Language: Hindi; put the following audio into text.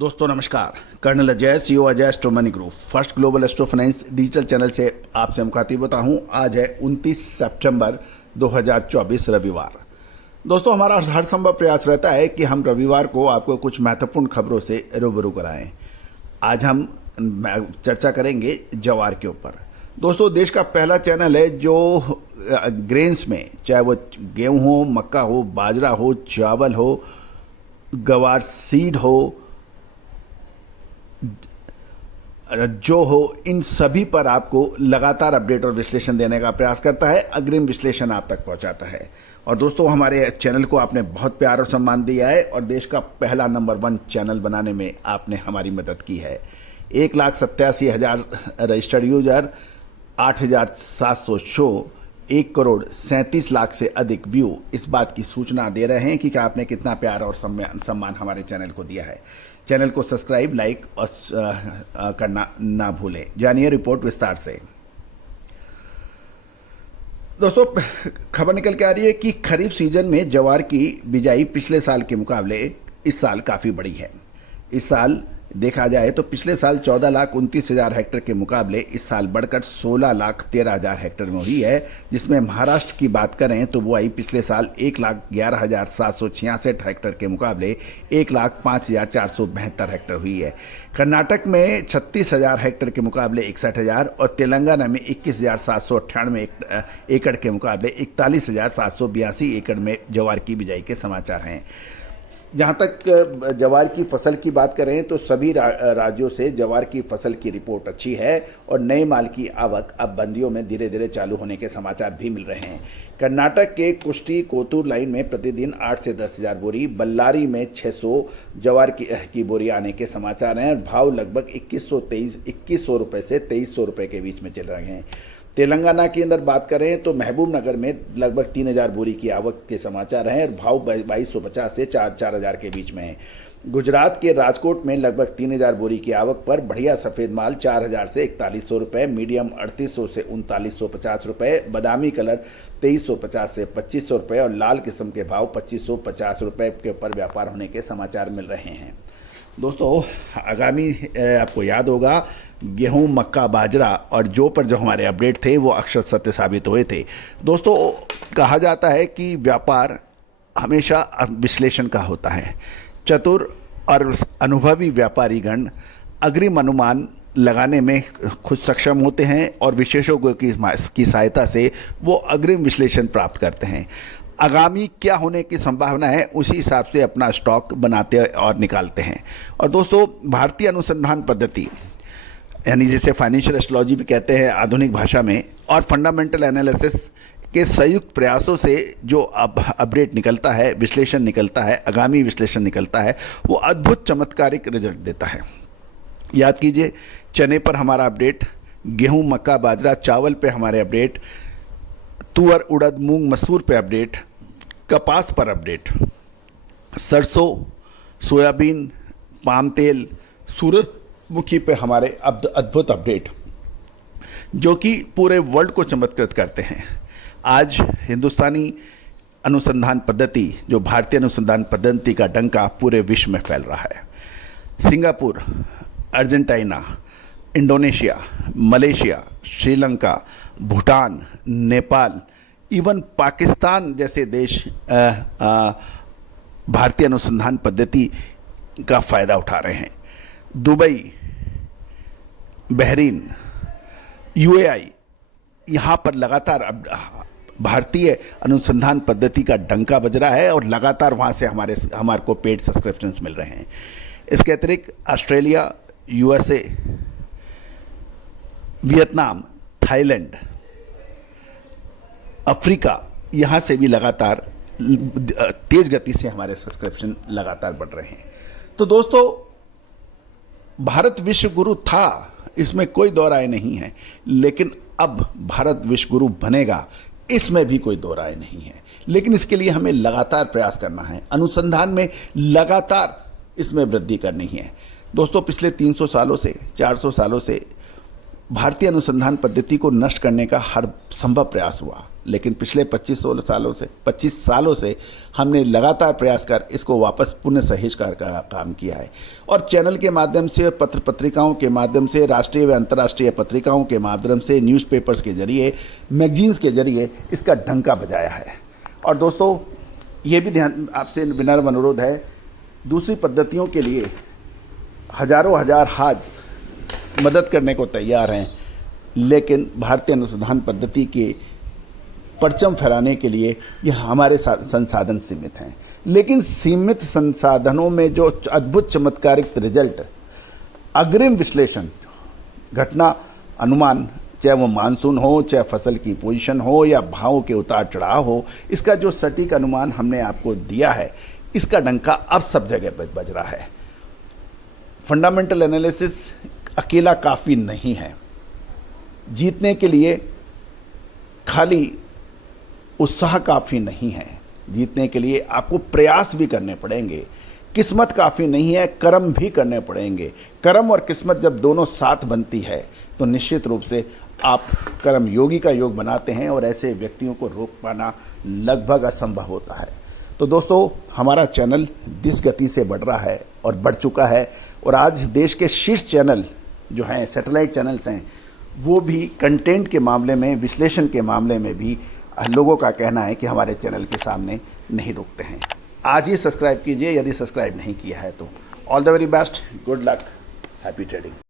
दोस्तों नमस्कार। Colonel Ajay, CEO Ajay astro money group, first global astro finance digital channel से आपसे मुखातिब होता हूं। आज है 29 सितंबर 2024 रविवार। दोस्तों हमारा हर संभव प्रयास रहता है कि हम रविवार को आपको कुछ महत्वपूर्ण खबरों से रूबरू कराएं। आज हम चर्चा करेंगे ज्वार के ऊपर। दोस्तों देश का पहला चैनल है जो ग्रेन्स में, चाहे वो गेहूँ हो, मक्का हो, बाजरा हो, चावल हो, गवार सीड हो, जो हो, इन सभी पर आपको लगातार अपडेट और विश्लेषण देने का प्रयास करता है, अग्रिम विश्लेषण आप तक पहुंचाता है। और दोस्तों हमारे चैनल को आपने बहुत प्यार और सम्मान दिया है और देश का पहला नंबर 1 चैनल बनाने में आपने हमारी मदद की है। 1,87,000 रजिस्टर्ड यूजर, 8,700 शो, 1,37,00,000 से अधिक व्यू इस बात की सूचना दे रहे हैं कि आपने कितना प्यार और सम्मान हमारे चैनल को दिया है। चैनल को सब्सक्राइब, लाइक और करना ना भूलें। जानिए रिपोर्ट विस्तार से। दोस्तों खबर निकल के आ रही है कि खरीफ सीजन में ज्वार की बिजाई पिछले साल के मुकाबले इस साल काफ़ी बड़ी है। इस साल देखा जाए तो पिछले साल 14,29,000 हेक्टेयर के मुकाबले इस साल बढ़कर 16,13,000 हेक्टेयर में हुई है, जिसमें महाराष्ट्र की बात करें तो बुआई पिछले साल 1,11,766 हेक्टेयर के मुकाबले 1,05,472 हेक्टेयर हुई है। कर्नाटक में 36,000 हेक्टेयर के मुकाबले 61,000 और तेलंगाना में 21,798 एकड़ के मुकाबले 41,782 एकड़ में ज्वार की बिजाई के समाचार हैं। जहाँ तक ज्वार की फसल की बात करें तो सभी राज्यों से ज्वार की फसल की रिपोर्ट अच्छी है और नए माल की आवक अब मंडियों में धीरे धीरे चालू होने के समाचार भी मिल रहे हैं। कर्नाटक के कुष्टी कोतूर लाइन में प्रतिदिन 8 से 10,000 बोरी, बल्लारी में 600 ज्वार की बोरी आने के समाचार हैं और भाव लगभग 2100 रुपये से 2300 रुपये के बीच में चल रहे हैं। तेलंगाना के अंदर बात करें तो महबूब नगर में लगभग 3,000 बोरी की आवक के समाचार हैं और भाव 2,250 से 4,000 के बीच में है। गुजरात के राजकोट में लगभग 3,000 बोरी की आवक पर बढ़िया सफ़ेद माल 4,000 से 4,100 रुपये, मीडियम 3,800 से 3,950 रुपये, बादामी कलर 2,350 से 2,500 रुपये और लाल किस्म के भाव 2,550 रुपये के ऊपर व्यापार होने के समाचार मिल रहे हैं। दोस्तों आगामी आपको याद होगा गेहूं, मक्का, बाजरा और जौ पर जो हमारे अपडेट थे वो अक्षर सत्य साबित हुए थे। दोस्तों कहा जाता है कि व्यापार हमेशा विश्लेषण का होता है। चतुर और अनुभवी व्यापारीगण अग्रिम अनुमान लगाने में खुद सक्षम होते हैं और विशेषज्ञों की सहायता से वो अग्रिम विश्लेषण प्राप्त करते हैं। आगामी क्या होने की संभावना है उसी हिसाब से अपना स्टॉक बनाते और निकालते हैं। और दोस्तों भारतीय अनुसंधान पद्धति यानी जिसे फाइनेंशियल एस्ट्रोलॉजी भी कहते हैं आधुनिक भाषा में, और फंडामेंटल एनालिसिस के संयुक्त प्रयासों से जो अपडेट निकलता है, विश्लेषण निकलता है, आगामी विश्लेषण निकलता है, वो अद्भुत चमत्कारिक रिजल्ट देता है। याद कीजिए, चने पर हमारा अपडेट, गेहूं, मक्का, बाजरा, चावल पे हमारे अपडेट, तुअर, उड़द, मूंग, मसूर पे अपडेट, कपास पर अपडेट, सरसों, सोयाबीन, पाम तेल, सूरजमुखी पे हमारे अद्भुत अपडेट जो कि पूरे वर्ल्ड को चमत्कृत करते हैं। आज हिंदुस्तानी अनुसंधान पद्धति, जो भारतीय अनुसंधान पद्धति का डंका पूरे विश्व में फैल रहा है। Singapore, Argentina, Indonesia, Malaysia, Sri Lanka, Bhutan, Nepal, even Pakistan जैसे देश भारतीय अनुसंधान पद्धति का फ़ायदा उठा रहे हैं। दुबई, बहरीन, यूएई, यहाँ पर लगातार भारतीय अनुसंधान पद्धति का डंका बज रहा है और लगातार वहाँ से हमारे को पेड सब्सक्रिप्शंस मिल रहे हैं। इसके अतिरिक्त Australia, USA, Vietnam, Thailand, Africa, यहाँ से भी लगातार तेज गति से हमारे सब्सक्रिप्शन लगातार बढ़ रहे हैं। तो दोस्तों भारत विश्व गुरु था, इसमें कोई दो राय नहीं है, लेकिन अब भारत विश्व गुरु बनेगा, इसमें भी कोई दो राय नहीं है। लेकिन इसके लिए हमें लगातार प्रयास करना है, अनुसंधान में लगातार इसमें वृद्धि करनी है। दोस्तों पिछले 300 सालों से, 400 सालों से भारतीय अनुसंधान पद्धति को नष्ट करने का हर संभव प्रयास हुआ, लेकिन पिछले 25 सालों से हमने लगातार प्रयास कर इसको वापस पुनः सहेज का काम किया है और चैनल के माध्यम से, पत्र पत्रिकाओं के माध्यम से, राष्ट्रीय व अंतर्राष्ट्रीय पत्रिकाओं के माध्यम से, न्यूज़पेपर्स के जरिए, मैगजीन्स के जरिए इसका डंका बजाया है। और दोस्तों ये भी ध्यान आपसे विनम्र अनुरोध है, दूसरी पद्धतियों के लिए हजारों हजार हाथ मदद करने को तैयार हैं, लेकिन भारतीय अनुसंधान पद्धति के परचम फहराने के लिए यह हमारे संसाधन सीमित हैं। लेकिन सीमित संसाधनों में जो अद्भुत चमत्कारिक रिजल्ट, अग्रिम विश्लेषण, घटना अनुमान, चाहे वो मानसून हो, चाहे फसल की पोजीशन हो या भावों के उतार चढ़ाव हो, इसका जो सटीक अनुमान हमने आपको दिया है, इसका डंका अब सब जगह बज रहा है। फंडामेंटल एनालिसिस अकेला काफ़ी नहीं है। जीतने के लिए खाली उत्साह काफ़ी नहीं है, जीतने के लिए आपको प्रयास भी करने पड़ेंगे। किस्मत काफ़ी नहीं है, कर्म भी करने पड़ेंगे। कर्म और किस्मत जब दोनों साथ बनती है तो निश्चित रूप से आप कर्म योगी का योग बनाते हैं और ऐसे व्यक्तियों को रोक पाना लगभग असंभव होता है। तो दोस्तों, हमारा चैनल जिस गति से बढ़ रहा है और बढ़ चुका है, और आज देश के शीर्ष चैनल जो हैं, सैटेलाइट चैनल्स हैं, वो भी कंटेंट के मामले में, विश्लेषण के मामले में भी लोगों का कहना है कि हमारे चैनल के सामने नहीं रुकते हैं। आज ही सब्सक्राइब कीजिए यदि सब्सक्राइब नहीं किया है तो। All the very best, good luck, happy trading.